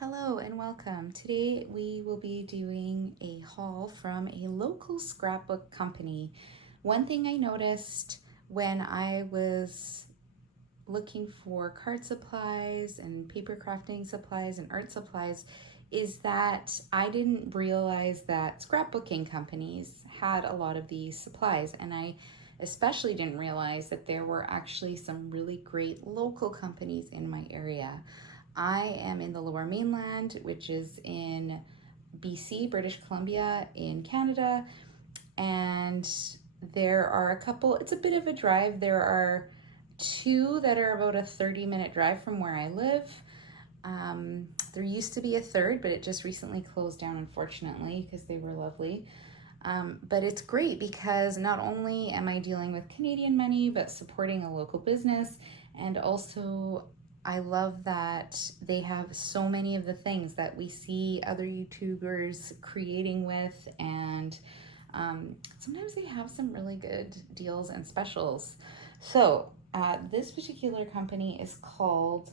Hello and welcome. Today we will be doing a haul from a local scrapbook company. One thing I noticed when I was looking for card supplies and paper crafting supplies and art supplies is that I didn't realize that scrapbooking companies had a lot of these supplies, and I especially didn't realize that there were actually some really great local companies in my area. I am in the Lower Mainland, which is in BC, British Columbia, in Canada, and there are a couple, it's a bit of a drive. There are two that are about a 30-minute drive from where I live. There used to be a third, but it just recently closed down, unfortunately, because they were lovely. But it's great because not only am I dealing with Canadian money, but supporting a local business, and also I love that they have so many of the things that we see other YouTubers creating with, and sometimes they have some really good deals and specials. So this particular company is called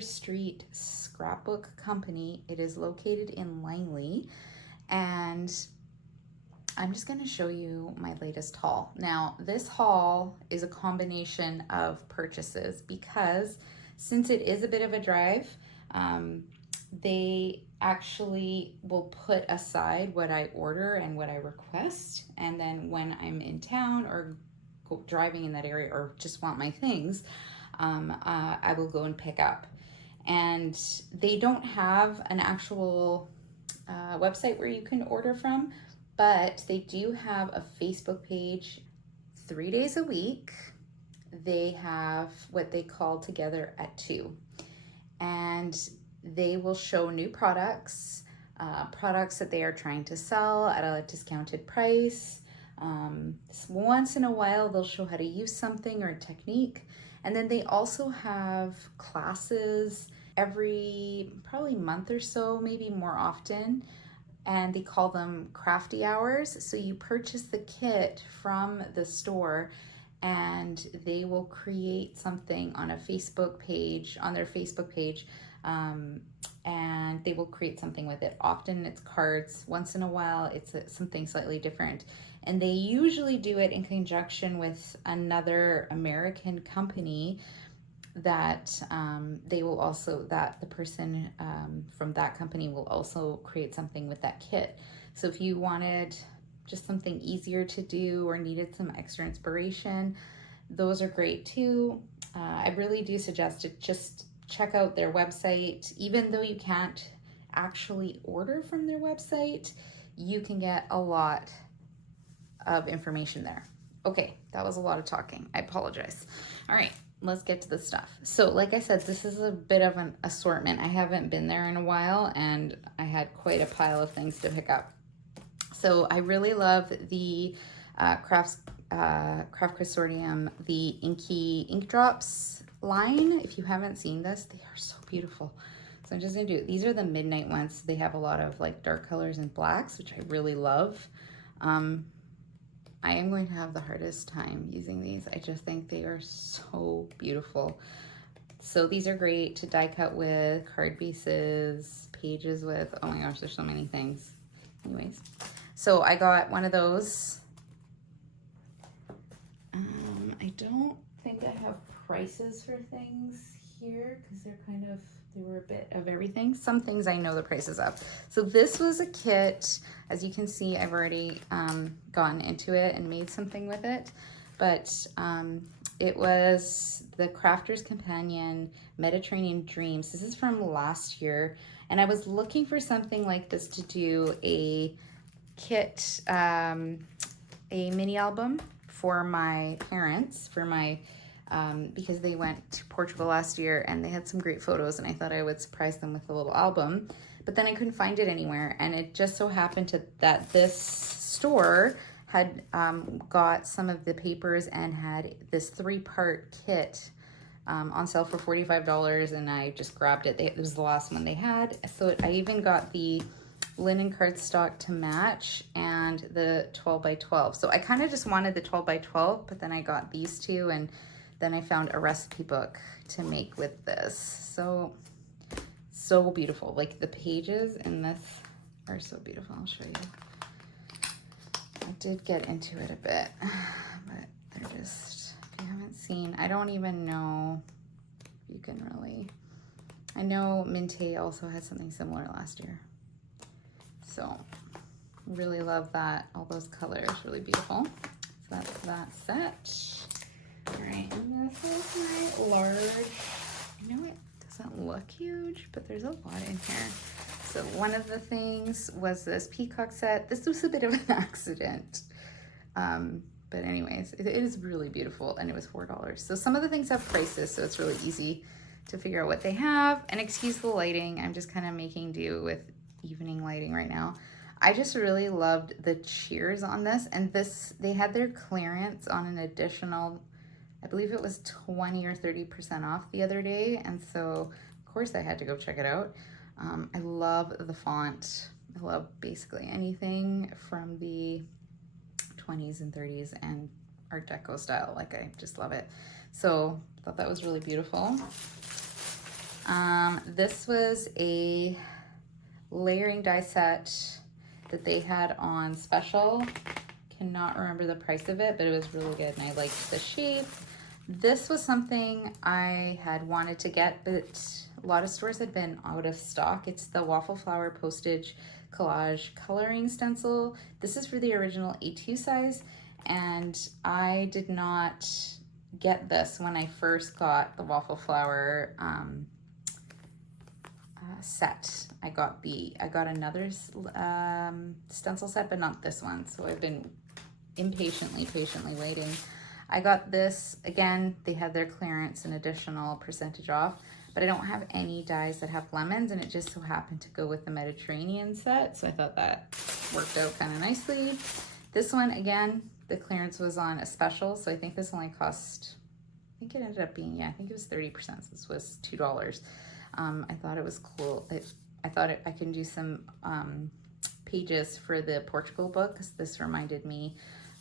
Street Scrapbook Company. It is located in Langley, and I'm just going to show you my latest haul. Now, this haul is a combination of purchases because since it is a bit of a drive, they actually will put aside what I order and what I request, and then when I'm in town or driving in that area or just want my things, I will go and pick up. And they don't have an actual website where you can order from, but they do have a Facebook page 3 days a week. They have what they call Together at 2, and they will show new products, products that they are trying to sell at a discounted price. Once in a while, they'll show how to use something or a technique. And then they also have classes every probably month or so, maybe more often, and they call them Crafty hours. So you purchase the kit from the store and they will create something on a Facebook page, on their Facebook page, and they will create something with it. Often it's cards, once in a while it's something slightly different. And they usually do it in conjunction with another American company that they will also, that the person from that company will also create something with that kit. So if you wanted just something easier to do or needed some extra inspiration, those are great too. I really do suggest it. Just check out their website. Even though you can't actually order from their website, you can get a lot of information there. Okay, that was a lot of talking. I apologize. All right, let's get to the stuff. So like I said, this is a bit of an assortment. I haven't been there in a while and I had quite a pile of things to pick up. So I really love the Craft Consortium, the Inky Ink Drops line. If you haven't seen this, they are so beautiful. So I'm just gonna do it. These are the midnight ones. They have a lot of like dark colors and blacks, which I really love. I am going to have the hardest time using these. I just think they are so beautiful. So these are great to die cut with, card bases, pages with. Oh my gosh, there's so many things. Anyways, so I got one of those. I don't think I have prices for things here because they were a bit of everything. Some things I know the prices of. So this was a kit. As you can see, I've already gotten into it and made something with it, but it was the Crafter's Companion Mediterranean Dreams. This is from last year, and I was looking for something like this to do a kit, a mini album for my parents, for my because they went to Portugal last year and they had some great photos, and I thought I would surprise them with a little album, but then I couldn't find it anywhere. And it just so happened that this store had got some of the papers and had this 3-part kit on sale for $45, and I just grabbed it. It was the last one they had. So I even got the linen cardstock to match and the 12 by 12. So I kind of just wanted the 12 by 12, but then I got these two, and then I found a recipe book to make with this. So so beautiful. Like the pages in this are so beautiful. I'll show you. I did get into it a bit, but they're just, if you haven't seen, I don't even know if you can really, I know Minte also had something similar last year. So really love that, all those colors, really beautiful. So that's that set. All right, and this is my large. I know it doesn't look huge, but there's a lot in here. So one of the things was this peacock set. This was a bit of an accident. But anyways, it is really beautiful, and it was $4. So some of the things have prices, so it's really easy to figure out what they have. And excuse the lighting, I'm just kind of making do with evening lighting right now. I just really loved the cheers on this, and this, they had their clearance on an additional, I believe it was 20 or 30% off the other day, and so of course I had to go check it out. I love the font. I love basically anything from the 20s and 30s and Art Deco style. Like, I just love it. So I thought that was really beautiful. This was a layering die set that they had on special. Cannot remember the price of it, but it was really good, and I liked the shape. This was something I had wanted to get, but a lot of stores had been out of stock. It's the Waffle Flower Postage Collage Coloring Stencil. This is for the original A2 size, and I did not get this when I first got the Waffle Flower set. I got another stencil set, but not this one. So I've been patiently waiting. I got this, again, they had their clearance and additional percentage off, but I don't have any dies that have lemons, and it just so happened to go with the Mediterranean set. So I thought that worked out kind of nicely. This one, again, the clearance was on a special. So I think this only cost, I think it ended up being, yeah, I think it was 30%. So this was $2. I thought it was cool. I thought I can do some pages for the Portugal book, because this reminded me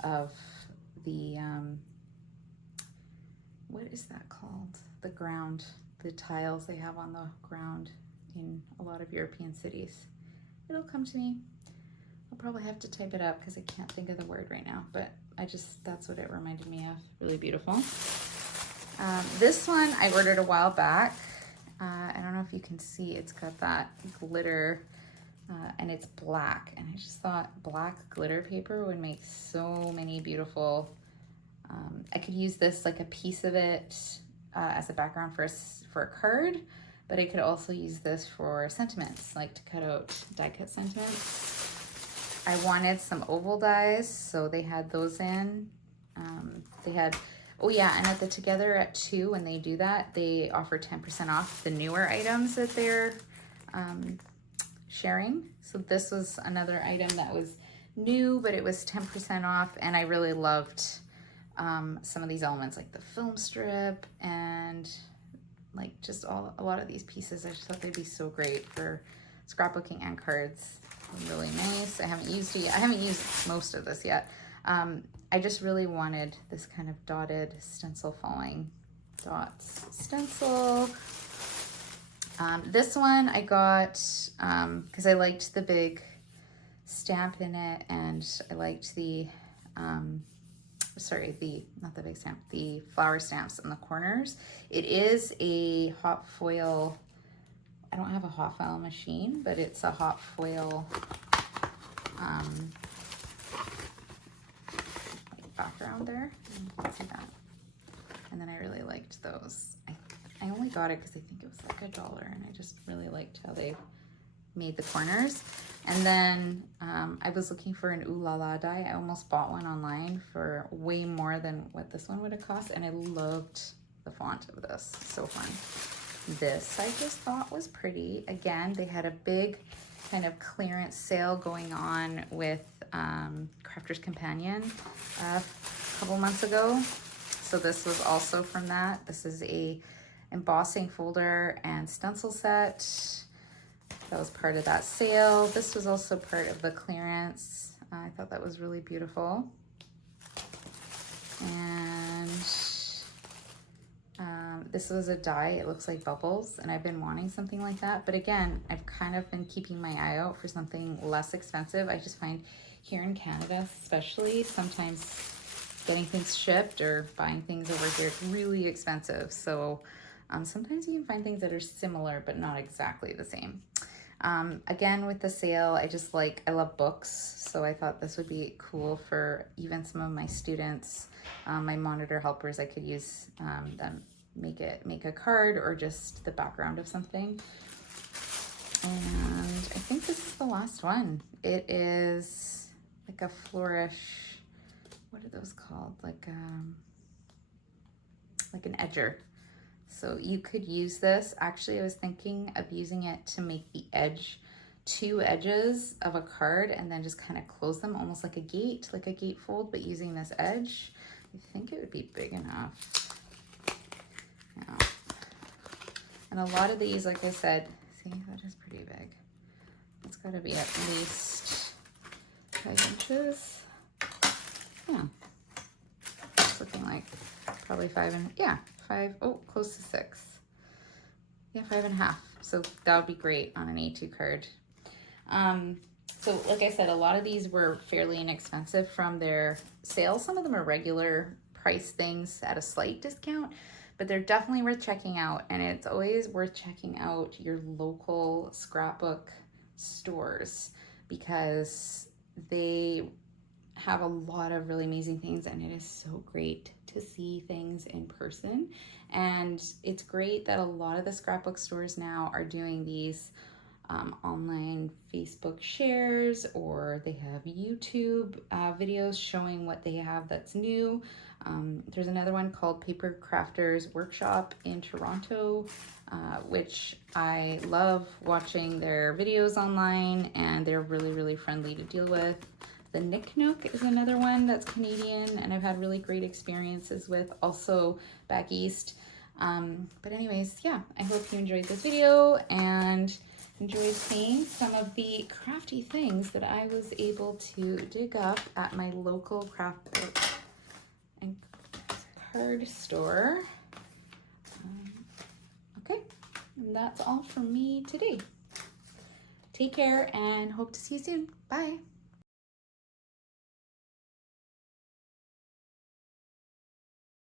of the, what is that called? The ground, the tiles they have on the ground in a lot of European cities. It'll come to me. I'll probably have to type it up because I can't think of the word right now, but that's what it reminded me of. Really beautiful. This one I ordered a while back. I don't know if you can see, it's got that glitter and it's black, and I just thought black glitter paper would make so many beautiful, I could use this, like a piece of it as a background for a card, but I could also use this for sentiments, like to cut out die cut sentiments. I wanted some oval dies, so they had those in. They had, oh yeah, and at the Together at 2, when they do that, they offer 10% off the newer items that they're sharing. So this was another item that was new, but it was 10% off, and I really loved some of these elements, like the film strip and like just a lot of these pieces. I just thought they'd be so great for scrapbooking and cards. Really nice. I haven't used it yet. I haven't used most of this yet. I just really wanted this kind of dotted stencil falling dots stencil. This one I got because I liked the big stamp in it, and I liked the not the big stamp, the flower stamps in the corners. It is a hot foil. I don't have a hot foil machine, but it's a hot foil background there. You can see that. And then I really liked those. I only got it because I think it was like $1, and I just really liked how they made the corners. And then I was looking for an Ooh La La die. I almost bought one online for way more than what this one would have cost, and I loved the font of this. So fun. This I just thought was pretty. Again, they had a big kind of clearance sale going on with Crafter's Companion a couple months ago. So this was also from that. This is a embossing folder and stencil set. That was part of that sale. This was also part of the clearance. I thought that was really beautiful. And This was a die, it looks like bubbles, and I've been wanting something like that. But again, I've kind of been keeping my eye out for something less expensive. I just find here in Canada especially, sometimes getting things shipped or buying things over here is really expensive. So sometimes you can find things that are similar but not exactly the same. Again, with the sale, I love books, so I thought this would be cool for even some of my students, my monitor helpers. I could use them, make a card or just the background of something. And I think this is the last one. It is like a flourish, what are those called? Like an edger. So you could use this. Actually, I was thinking of using it to make the two edges of a card and then just kind of close them almost like a gatefold, but using this edge. I think it would be big enough. Yeah. And a lot of these, like I said, see, that is pretty big. It's got to be at least 5 inches. Yeah. It's looking like probably 5 and, yeah. 5, oh, close to 6. Yeah, 5.5. So that would be great on an A2 card. So like I said, a lot of these were fairly inexpensive from their sales. Some of them are regular price things at a slight discount, but they're definitely worth checking out. And it's always worth checking out your local scrapbook stores because they have a lot of really amazing things, and it is so great to see things in person. And it's great that a lot of the scrapbook stores now are doing these online Facebook shares, or they have YouTube videos showing what they have that's new. There's another one called Paper Crafters Workshop in Toronto, which I love watching their videos online, and they're really, really friendly to deal with. The Nick Nook is another one that's Canadian, and I've had really great experiences with, also back east. But anyways, yeah, I hope you enjoyed this video and enjoyed seeing some of the crafty things that I was able to dig up at my local craft book and card store. Okay, and that's all from me today. Take care and hope to see you soon. Bye.